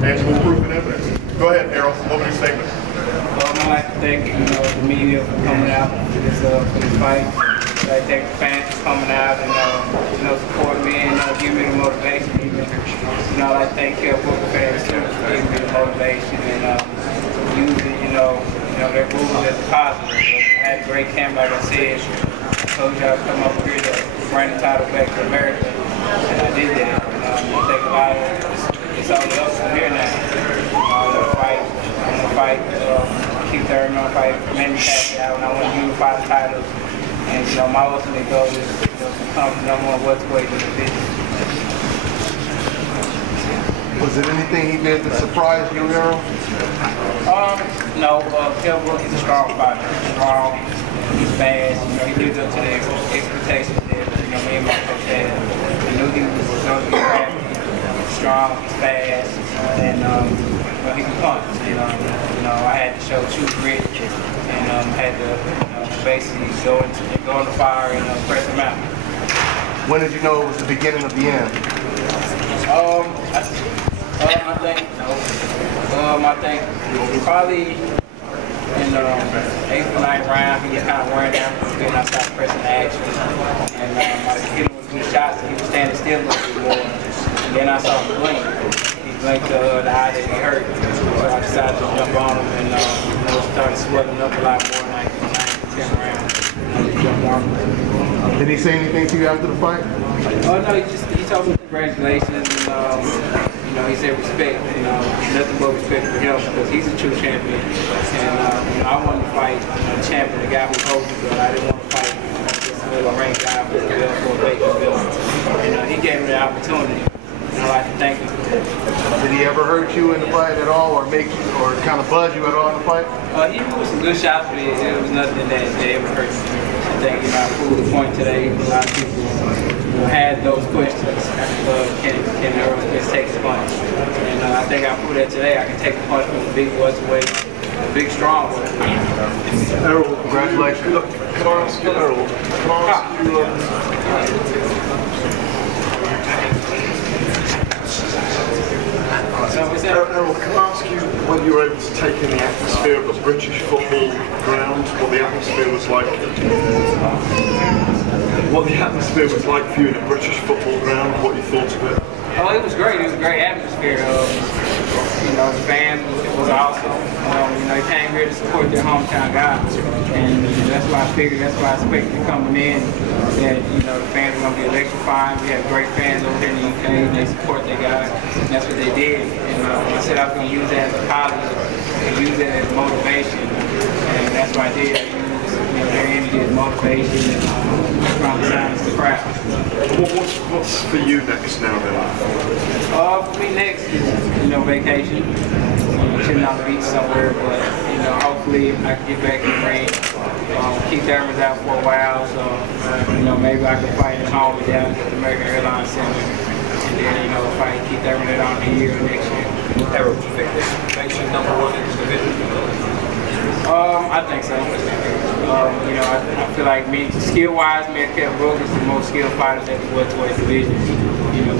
Tangible proof and evidence. Go ahead, Errol. Opening statement. I'd like to thank the media for coming out for this fight. I'd like to thank the fans for coming out and support me and give me the motivation. I'd like to thank Booker fans too for giving me the motivation and using their rules as a positive. I had a great camp, like I said. I told you I was coming up here to bring the title back to America, and I did that. I think a lot of it's all up from here now. I'm gonna fight Keith Thurman, I'm gonna fight Manny Pacquiao, and I want to unify the titles. And my ultimate goal is to become the #1 welterweight in the division. Was it anything he did that surprised you, Errol? No. Kell Brook is a strong fighter. He's strong. He's fast. He lives up to the expectations that me and my coach had. I knew he was going to be crafty. He's strong. He's fast, and he can punch. I had to show true grit, and had to basically go in the fire and press him out. When did you know it was the beginning of the end? I think probably in the 8th or 9th round, he was kind of wearing down, then I started pressing the action. And I was hitting with good shots, and he was standing still a little bit more. And then I saw him blink. He blinked the eye that he hurt. So I decided to jump on him and started swelling up a lot more in like the 9th, 10th round. I just jumped on him. Did he say anything to you after the fight? Oh no, he told me congratulations and he said respect, nothing but respect for him because he's a true champion. And I wanted to fight the champion, the guy who holds the belt. I didn't want to fight just a little rank guy for the belt for a vacant belt. And he gave me the opportunity. And I'd like to thank him for that. Did he ever hurt you in the fight at all, or kind of buzz you at all in the fight? He moved some good shots, but it was nothing that ever hurt me. I think I proved the point today. A lot of people had those questions. Can Errol Spence take the punch? And I think I proved that today. I can take the punch from the big welterweight, the big strong welterweight. Errol, congratulations. Can I ask you, Errol? Can I ask you? Errol, can I ask you whether you were able to take in the atmosphere of a British football ground, what the atmosphere was like? What the atmosphere was like for you in a British football ground, what you thought of it? Oh, it was great. It was a great atmosphere. The fans was awesome. They came here to support their hometown guys, and that's why I figured, that's why I expected coming in that the fans were going to be electrifying. We have great fans over here in the UK, and they support their guys. And that's what they did. And I said I was going to use that as a positive, and use that as motivation, and that's what I did. I used their energy as motivation and trying to silence the crowd. What's for you next now then? For me next is vacation. Chilling on the beach somewhere, but hopefully I can get back in the ring. Keith Thurman's out for a while, so maybe I can fight at home down at the American Airlines Center, and then fight Keith Thurman on the year or next year. Errol, do you think this makes you #1 in this division? I think so. I feel like skill-wise, me and Kell Brook is the most skilled fighters at the welterweight division.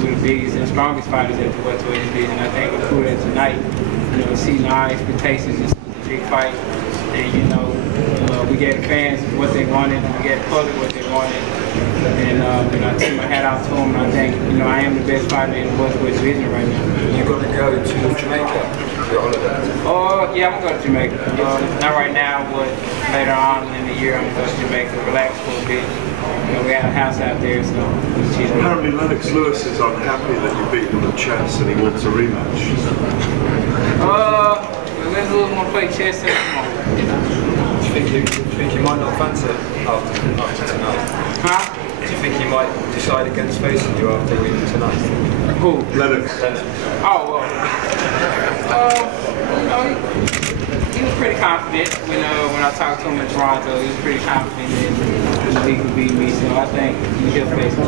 We're the biggest and strongest fighters at the welterweight division. I think we proved that tonight. Exceeding our expectations is a big fight, and we gave the fans what they wanted, and we gave the public what they wanted, and I take my hat out to them. And I think I am the best fighter in the welterweight division right now. You're going to go to Jamaica? Yeah, I'm going to Jamaica. Not right now, but later on in the year, I'm going to Jamaica, relax for a bit. We have a house out there, so it's cheap. Apparently Lennox Lewis is unhappy that you beat him at chess and he wants a rematch. Lennox Lewis want to play chess at the moment. Do you think you might not fancy it after tonight? Huh? Do you think he might decide against facing you after winning tonight? Who? Lennox. Oh, well. He was pretty confident when I talked to him in Toronto. He was pretty confident that he could beat me, so I think he'll face me.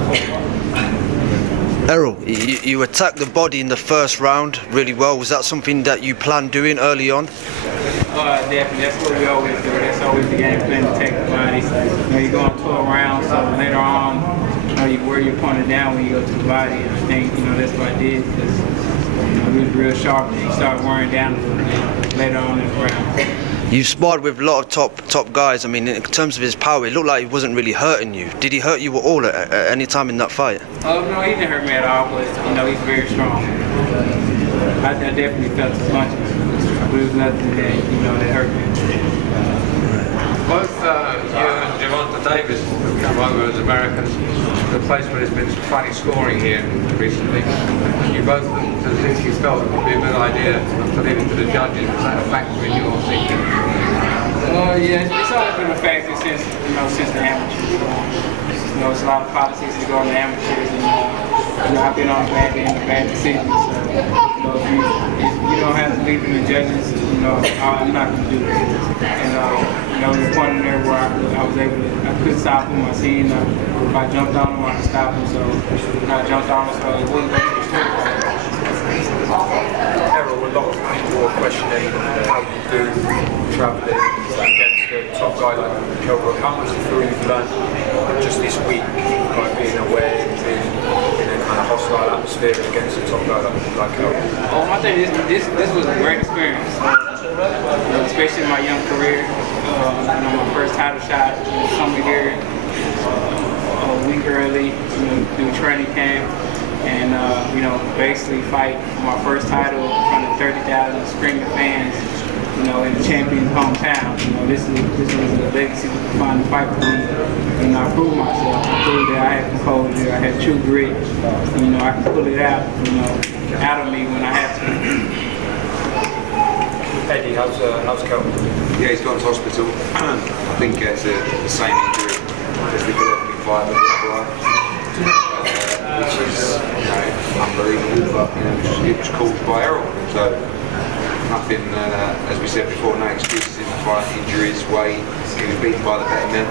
Errol, you attacked the body in the first round really well. Was that something that you planned doing early on? Definitely. That's what we always do. That's always the game plan, to take the body. You're going 12 rounds, so later on, you wear your opponent down when you go to the body. And I think that's what I did, because he was real sharp. He started wearing down a little bit later on in the round. You sparred with a lot of top guys. I mean, in terms of his power, it looked like he wasn't really hurting you. Did he hurt you at all at any time in that fight? No, he didn't hurt me at all, but he's very strong. I definitely felt his punches, but it was nothing that hurt me. Both you and Gervonta Davis have come over as Americans to a place where there's been some funny scoring here recently. You both looked as if you felt it would be a good idea to leave it to the judges. Was that a factor in your thinking? Yeah, it's always been a factor since the amateurs. It's a lot of politics that go on the amateurs, and I've been on the bad end of bad decisions. So if you don't have to leave it to the judges, I'm not going to do it. And there was a point in there where I was able to, I could stop him. I seen if I jumped on him, I could stop him. So I jumped on him, so it wouldn't go to the street. Errol, a lot of people are questioning how you do travelling against a top guy like Errol. How much do you feel you've learned just this week by being aware, being in a kind of hostile atmosphere against a top guy like Errol? Oh, I think this was a great experience, especially in my young career. My first title shot, coming here a week early, do training camp, and basically fight for my first title in front of 30,000 screaming fans, in the champion's hometown. This was a legacy to find the fight for me. I proved myself. I proved that I had composure, I had true grit. I can pull it out, out of me when I have to. Eddie, how's Kelvin? Yeah, he's gone to hospital. I think it's the same injury as the Golovkin fight with the other eye, which is unbelievable, but it was caused by Errol. So nothing, as we said before, no excuses in the fight, injuries, weight. He was beaten by the better men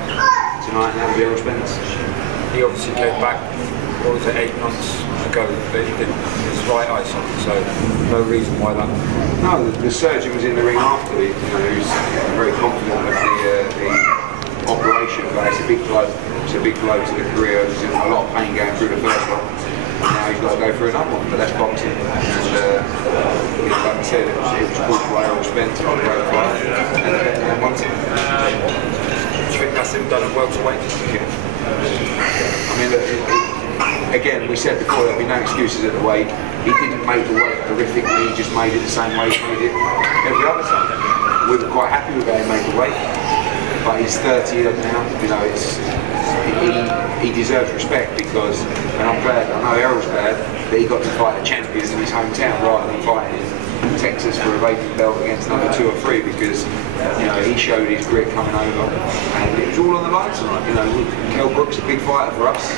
tonight, and that was Errol Spence. He obviously came back, 8 months ago, his right eye something, so no reason why that. No, the surgeon was in the ring after. He was very confident of the operation, but it's a big blow. It's a big blow to the career. There's a lot of pain going through the first one. Now he's got to go through another one, but that's boxing. And like I said, it was caused by Errol Spence on the road fight, and won it. Do you think that's him done at welterweight? I mean, again, we said before there'd be no excuses at the weight. He didn't make the weight horrifically, he just made it the same way he made it every other time. We were quite happy with how he made the weight, but he's 30 now, he deserves respect because, and I'm glad, I know Errol's glad, that he got to fight a champion in his hometown rather than fighting in Texas for a vacant belt against number 2 or 3 because, he showed his grit coming over and it was all on the line tonight. Kell Brook's a big fighter for us.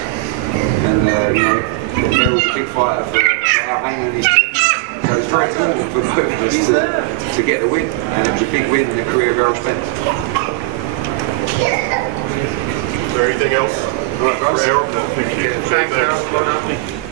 And Errol's a big fighter for our aim and his team. So it's very important for both of us to get the win. And it was a big win in the career of Errol Spence. Is there anything else? All right, guys. For Errol? Thanks, Errol.